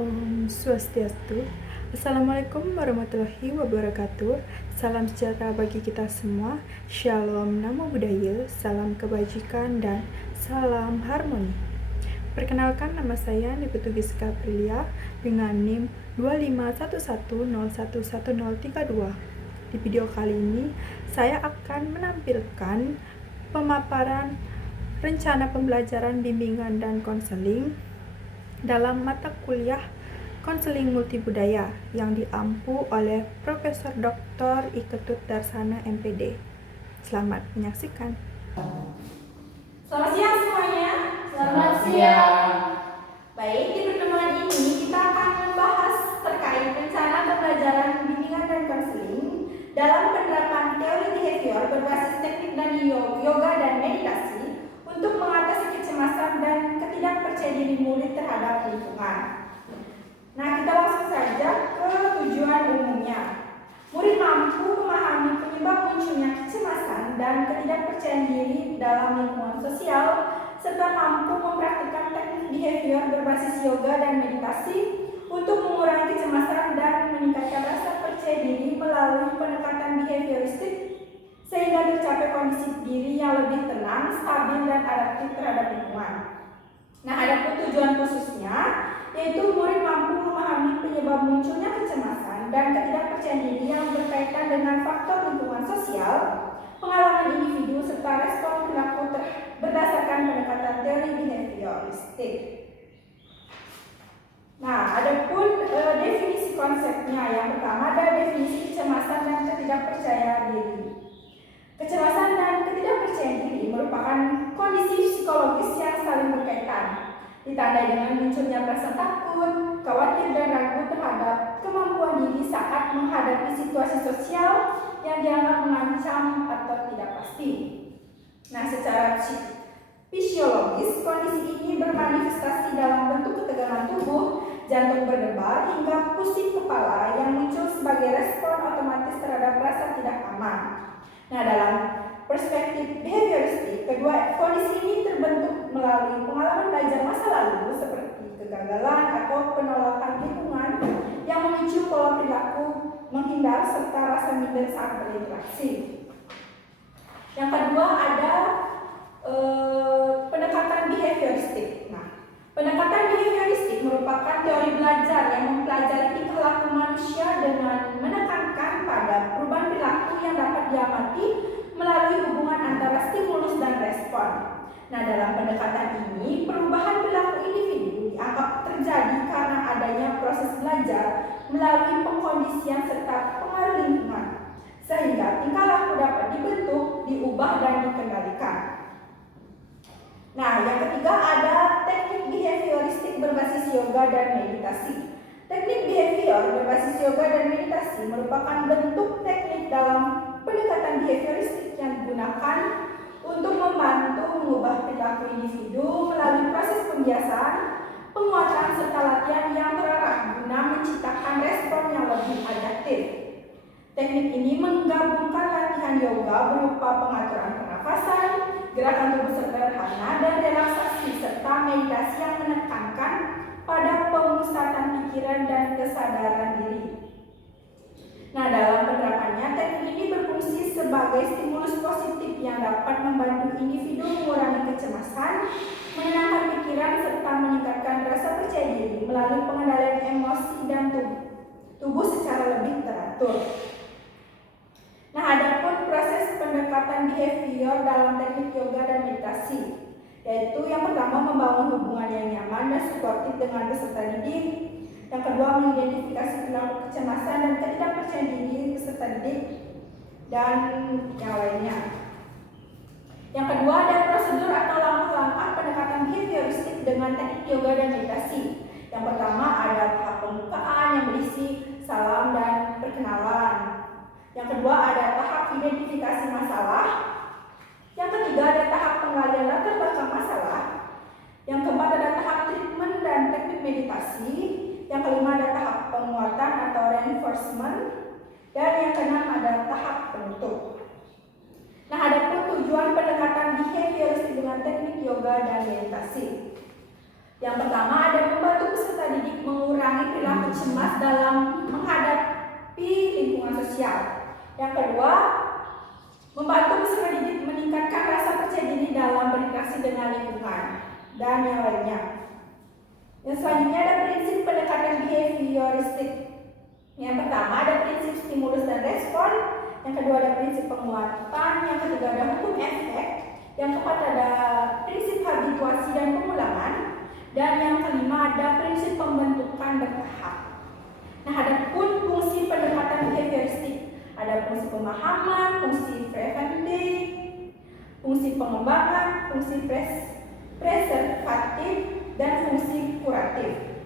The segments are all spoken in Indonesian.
Om Swastiastu. Assalamualaikum warahmatullahi wabarakatuh. Salam sejahtera bagi kita semua. Shalom, namo buddhaya, salam kebajikan dan salam harmoni. Perkenalkan, nama saya Niputu Giska Aprilia dengan NIM 2511011032. Di video kali ini saya akan menampilkan pemaparan rencana pembelajaran bimbingan dan konseling dalam mata kuliah konseling multibudaya yang diampu oleh Profesor Dr. I Ketut Darsana MPD. Selamat menyaksikan. Selamat siang semuanya. Selamat siang. Baik, di pertemuan ini kita akan membahas terkait rencana pembelajaran bimbingan dan konseling dalam penerapan teori behavior berbasis teknik dan yoga dan meditasi untuk mengatasi kecemasan dan ketidakpercayaan diri murid terhadap lingkungan. Nah, kita langsung saja ke tujuan umumnya. Murid mampu memahami penyebab munculnya kecemasan dan ketidakpercayaan diri dalam lingkungan sosial, serta mampu mempraktikkan teknik behavior berbasis yoga dan meditasi untuk mengurangi kecemasan dan meningkatkan rasa percaya diri melalui pendekatan behavioristik sehingga tercapai kondisi diri yang lebih tenang, stabil, dan adaptif terhadap lingkungan. Nah, ada tujuan khususnya, yaitu murid mampu memahami penyebab munculnya kecemasan dan ketidakpercayaan diri yang berkaitan dengan faktor lingkungan sosial, pengalaman individu, serta respon perilaku berdasarkan pendekatan teori behavioristik. Nah, adapun definisi konsepnya, yang pertama ada definisi kecemasan dan ketidakpercayaan diri. Kecemasan dan ketidakpercayaan diri merupakan kondisi psikologis yang saling berkaitan, ditandai dengan munculnya rasa takut, khawatir, dan ragu terhadap kemampuan diri saat menghadapi situasi sosial yang dianggap mengancam atau tidak pasti. Nah, secara fisiologis, kondisi ini bermanifestasi dalam bentuk ketegangan tubuh, jantung berdebar, hingga pusing kepala yang muncul sebagai respon otomatis terhadap rasa tidak aman. Nah, dalam perspektif behavioristik, kedua kondisi ini terbentuk melalui pengalaman belajar masa lalu seperti kegagalan atau penolakan lingkungan yang memicu pola perilaku menghindar serta rasa minder saat berinteraksi. Yang kedua ada pendekatan behavioristik. Nah, pendekatan behavioristik merupakan teori belajar yang mempelajari tingkah laku manusia dengan menekankan pada perubahan perilaku yang dapat diamati melalui hubungan antara stimulus dan respon. Nah, dalam pendekatan ini, perubahan perilaku individu dianggap terjadi karena adanya proses belajar melalui pengkondisian serta pengaruh lingkungan, sehingga tingkah laku dapat dibentuk, diubah, dan dikendalikan. Nah, yang ketiga ada teknik behavioristik berbasis yoga dan meditasi. Teknik behavior berbasis yoga dan meditasi merupakan bentuk teknik dalam pendekatan behavioristik yang digunakan untuk membantu mengubah perilaku individu melalui proses pembiasaan, penguatan, serta latihan yang terarah guna menciptakan respon yang lebih adaptif. Teknik ini menggabungkan latihan yoga berupa pengaturan pernafasan, gerakan tubuh sederhana, dan relaksasi, serta meditasi yang menekankan pada pemusatan pikiran dan kesadaran diri. Nah, dalam penerapannya, teknik ini berfungsi sebagai stimulus positif yang dapat membantu individu mengurangi kecemasan, menenangkan pikiran, serta meningkatkan rasa percaya diri melalui pengendalian emosi dan tubuh secara lebih teratur. Nah, adapun proses pendekatan behavior dalam teknik yoga dan meditasi, yaitu yang pertama membangun hubungan yang nyaman dan suportif dengan peserta didik. Yang kedua, mengidentifikasi perilaku kecemasan dan ketidakpercayaan diri peserta didik, dan yang lainnya. Yang kedua, ada prosedur atau langkah-langkah pendekatan behavioristik dengan teknik yoga dan meditasi. Yang pertama, ada tahap pembukaan yang berisi salam dan perkenalan. Yang kedua, ada tahap identifikasi masalah. Yang ketiga, ada tahap penggalian latar belakang masalah. Yang keempat, ada tahap treatment dan teknik meditasi. Yang kelima, ada tahap penguatan atau reinforcement. Dan yang keenam, ada tahap penutup. Nah, ada pun tujuan pendekatan behavioristik dengan teknik yoga dan meditasi. Yang pertama, ada membantu peserta didik mengurangi sosial. Yang kedua, membantu peserta didik meningkatkan rasa percaya diri dalam berinteraksi dengan lingkungan dan yang lainnya. Yang selanjutnya ada prinsip pendekatan behavioristik. Yang pertama ada prinsip stimulus dan respon, yang kedua ada prinsip penguatan, yang ketiga ada hukum efek, yang keempat ada prinsip habituasi dan pengulangan, dan yang kelima ada prinsip pembentukan bertahap. Nah, ada pun fungsi pendekatan behavioristik. Ada fungsi pemahaman, fungsi preventif, fungsi pengembangan, fungsi preservatif, dan fungsi kuratif.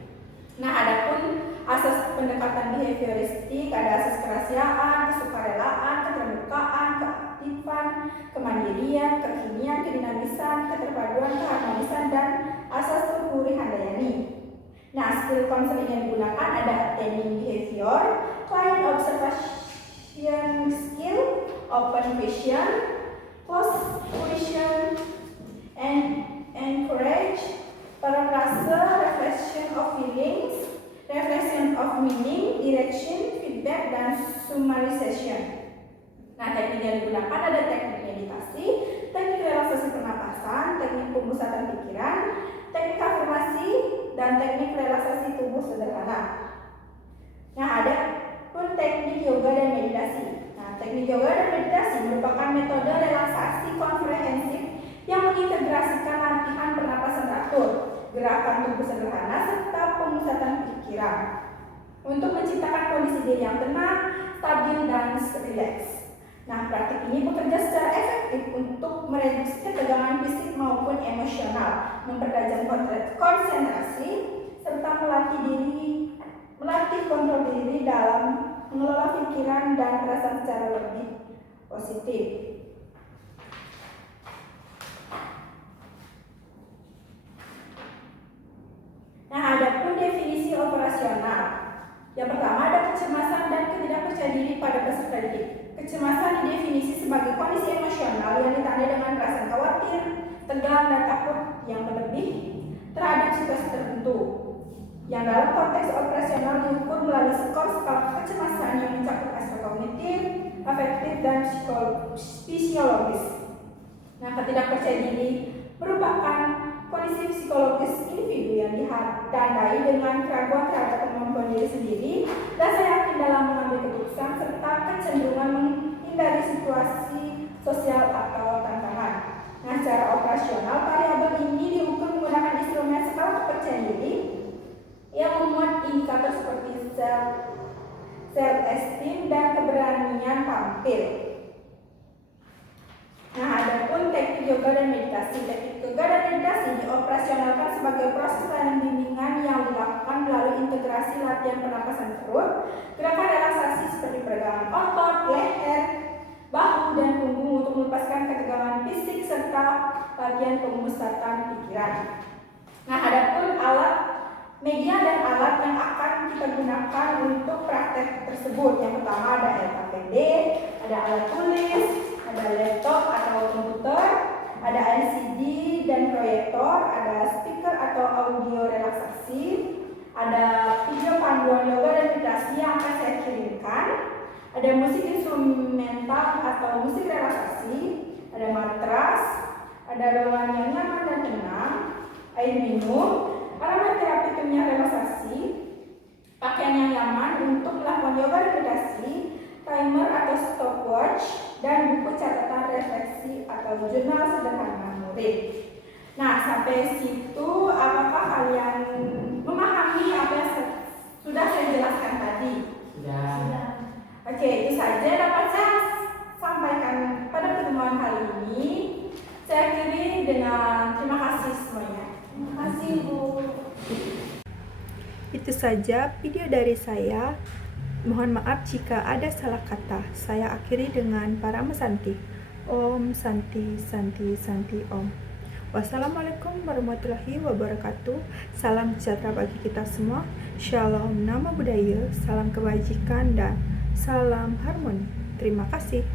Nah, ada pun asas pendekatan behavioristik, ada asas kerahasiaan, kesukarelaan, keterbukaan, keaktifan, kemandirian, kekinian, kedinamisan, keterpaduan, keharmonisan, dan asas Luhuri Handayani. Nah, skill konseling yang digunakan ada attending behavior, client observation skill, open question, close question, and encourage, paraphrase, reflection of feelings, reflection of meaning, direction, feedback, dan summarization. Nah, teknik yang digunakan ada teknik meditasi, teknik relaksasi pernapasan, teknik pemusatan pikiran, teknik afirmasi, dan teknik relaksasi tubuh sederhana. Nah, ada pun teknik yoga dan meditasi. Nah, teknik yoga dan meditasi merupakan metode relaksasi komprehensif yang mengintegrasikan latihan pernapasan teratur, gerakan tubuh sederhana, serta pemusatan pikiran untuk menciptakan kondisi diri yang tenang, stabil, dan rileks. Nah, praktik ini bekerja secara efektif untuk mereduksi ketegangan fisik maupun emosional, mempertajam konsentrasi, serta melatih kontrol diri dalam mengelola pikiran dan perasaan secara lebih positif. Nah, ada pun definisi operasional. Yang pertama ada kecemasan dan ketidakpercayaan diri pada peserta didik. Kecemasan didefinisi sebagai kondisi emosional yang ditandai dengan perasaan khawatir, tegang, dan takut yang berlebih terhadap situasi tertentu. Yang dalam konteks operasional diukur melalui skala kecemasan yang mencakup aspek kognitif, afektif, dan fisiologis. Nah, ketidakpercayaan diri merupakan kondisi psikologis individu yang ditandai dengan keraguan terhadap kemampuan diri sendiri, rasa yakin dalam mengambil keputusan, serta kecenderungan menghindari situasi sosial atau tantangan. Nah, secara operasional variabel ini diukur menggunakan instrumen skala kepercayaan diri yang memuat indikator seperti self-esteem dan keberanian tampil. Nah, ada pun teknik yoga dan meditasi. Teknik yoga dan meditasi dioperasionalkan sebagai proses latihan bimbingan yang dilakukan melalui integrasi latihan pernapasan perut, gerakan relaksasi seperti peregangan otot, leher, bahu, dan punggung untuk melepaskan ketegangan fisik, serta latihan pemusatan pikiran. Nah, ada pun media dan alat yang akan kita gunakan untuk praktek tersebut. Yang pertama ada LKPD, ada alat tulis, ada laptop atau komputer, ada LCD dan proyektor, ada speaker atau audio relaksasi, ada video panduan yoga dan meditasi yang akan saya kirimkan, ada musik instrumental atau musik relaksasi, ada matras, ada ruangan yang nyaman dan tenang, air minum, aromaterapi kimia relaksasi, pakaian yang nyaman untuk melakukan yoga dan meditasi, timer atau stopwatch, dan buku catatan refleksi atau jurnal sederhana murid. Nah, sampai situ apakah kalian memahami apa yang sudah saya jelaskan tadi? Sudah. Oke, itu saja dapat saya sampaikan pada pertemuan kali ini. Saya akhiri dengan terima kasih semuanya. Terima kasih, Bu. Itu saja video dari saya. Mohon maaf jika ada salah kata. Saya akhiri dengan para mesanti. Om Santi Santi Santi Om. Wassalamualaikum warahmatullahi wabarakatuh. Salam sejahtera bagi kita semua. Shalom, namo buddhaya, salam kebajikan, dan salam harmoni. Terima kasih.